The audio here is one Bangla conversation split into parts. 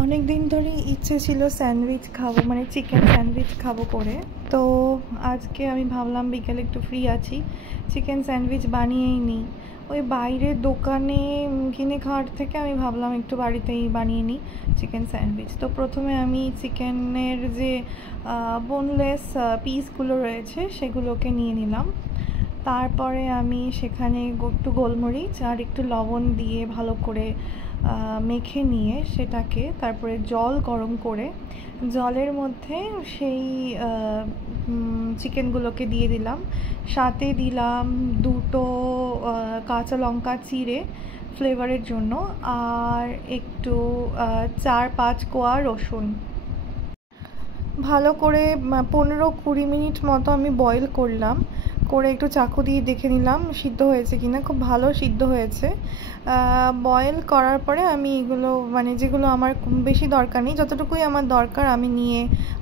অনেক দিন ধরেই ইচ্ছে ছিল স্যান্ডউইচ খাবো, মানে চিকেন স্যান্ডউইচ খাবো করে। তো আজকে আমি ভাবলাম বিকেলে একটু ফ্রি আছি, চিকেন স্যান্ডউইচ বানিয়েই নিই। ওই বাইরের দোকানে কিনে খাওয়ার থেকে আমি ভাবলাম একটু বাড়িতেই বানিয়ে নিই চিকেন স্যান্ডউইচ। তো প্রথমে আমি চিকেনের যে বোনলেস পিসগুলো রয়েছে সেগুলোকে নিয়ে নিলাম। তারপরে আমি সেখানে একটু গোলমরিচ আর একটু লবণ দিয়ে ভালো করে মেখে নিয়ে সেটাকে তারপরে জল গরম করে জলের মধ্যে সেই চিকেনগুলোকে দিয়ে দিলাম। সাথে দিলাম দুটো কাঁচা লঙ্কা চিড়ে ফ্লেভারের জন্য, আর একটু 4-5 কোয়া রসুন। ভালো করে 15-20 মিনিট মতো আমি বয়েল করলাম, করে একটু চাকু দিয়ে দেখে নিলাম সিদ্ধ হয়েছে কিনা। খুব ভালো সিদ্ধ হয়েছে। বয়েল করার পরে আমি এগুলো মানে যেগুলো আমার বেশি দরকার নেই, যতটুকুই আমার দরকার আমি নিয়ে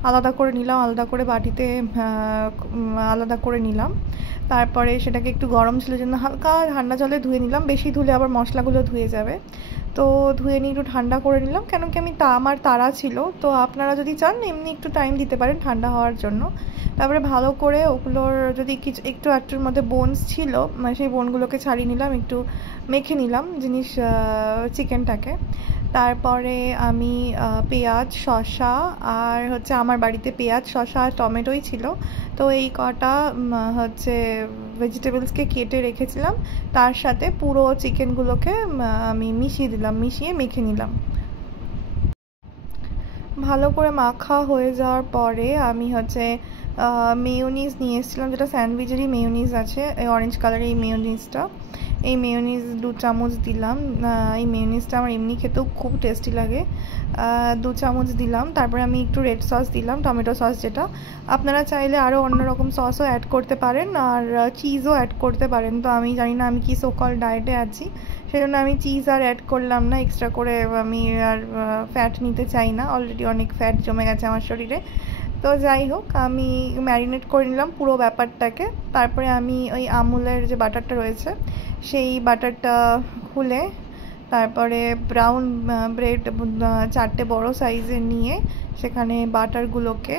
আলাদা করে নিলাম, আলাদা করে বাটিতে আলাদা করে নিলাম। তারপরে সেটাকে একটু গরম ছিল জন্য হালকা ঠান্ডা জলে ধুয়ে নিলাম, বেশি ধুলে আবার মশলাগুলো ধুয়ে যাবে। তো ধুয়ে নিয়ে একটু ঠান্ডা করে নিলাম, কেন কি আমার তাড়া ছিল। তো আপনারা যদি চান এমনি একটু টাইম দিতে পারেন ঠান্ডা হওয়ার জন্য। তারপরে ভালো করে ওগুলোর যদি কিছু একটু একটুর মধ্যে বোনস ছিল, মানে সেই বোনগুলোকে ছাড়িয়ে নিলাম, একটু মেখে নিলাম চিকেনটাকে। তারপরে আমি পেঁয়াজ, শসা আর আমার বাড়িতে পেঁয়াজ, শসা আর টমেটোই ছিল, তো এই কটা ভেজিটেবলসকে কেটে রেখেছিলাম। তার সাথে পুরো চিকেনগুলোকে আমি মিশিয়ে মেখে নিলাম। ভালো করে মাখা হয়ে যাওয়ার পরে আমি মেয়োনিজ নিয়ে এসেছিলাম, যেটা স্যান্ডউইচেরই মেয়োনিজ আছে, এই অরেঞ্জ কালারের এই মেয়োনিজটা। এই মেয়োনিজ 2 চামচ দিলাম। এই মেয়োনিজটা আমার এমনি খেতেও খুব টেস্টি লাগে। 2 চামচ দিলাম। তারপরে আমি একটু রেড সস দিলাম, টমেটো সস যেটা। আপনারা চাইলে আরও অন্যরকম সসও অ্যাড করতে পারেন, আর চিজও অ্যাড করতে পারেন। তো আমি জানি না, আমি কি সোকল ডায়েটে আছি, সেজন্য আমি চিজ আর অ্যাড করলাম না এক্সট্রা করে। আমি আর ফ্যাট নিতে চাই না, অলরেডি অনেক ফ্যাট জমে গেছে আমার শরীরে। তো যাই হোক, আমি ম্যারিনেট করে নিলাম পুরো ব্যাপারটাকে। তারপরে আমি ওই আমুলের যে বাটারটা রয়েছে সেই বাটারটা খুলে তারপরে ব্রাউন ব্রেড 4টে বড় সাইজের নিয়ে সেখানে বাটারগুলোকে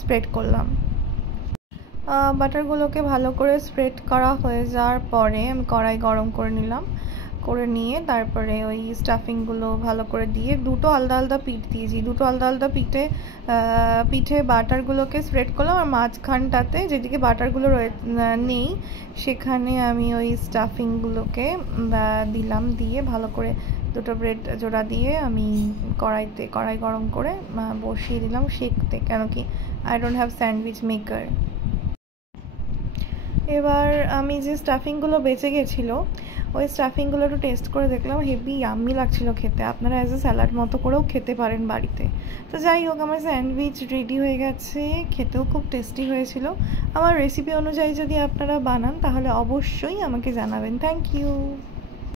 স্প্রেড করলাম। বাটারগুলোকে ভালো করে স্প্রেড করা হয়ে যাওয়ার পরে আমি কড়াই গরম করে নিলাম, করে নিয়ে তারপরে ওই স্টাফিংগুলো ভালো করে দিয়ে দুটো আলাদা আলাদা পিঠ দিয়েছি। দুটো আলাদা আলাদা পিঠে বাটারগুলোকে স্প্রেড করলাম, আর মাঝখানটাতে যেদিকে বাটারগুলো নেই সেখানে আমি ওই স্টাফিংগুলোকে দিলাম। দিয়ে ভালো করে দুটো ব্রেড জোড়া দিয়ে আমি কড়াই গরম করে বসিয়ে দিলাম সেঁকতে, কেন কি I don't have sandwich maker. এবার আমি যে স্টাফিংগুলো বেঁচে গেছিলো ওই স্টাফিংগুলো একটু টেস্ট করে দেখলাম, হেভি ইয়াম্মি লাগছিলো খেতে। আপনারা অ্যাজ এ স্যালাড মতো করেও খেতে পারেন বাড়িতে। তো যাই হোক, আমার স্যান্ডউইচ রেডি হয়ে গেছে, খেতেও খুব টেস্টি হয়েছিল। আমার রেসিপি অনুযায়ী যদি আপনারা বানান তাহলে অবশ্যই আমাকে জানাবেন। Thank you.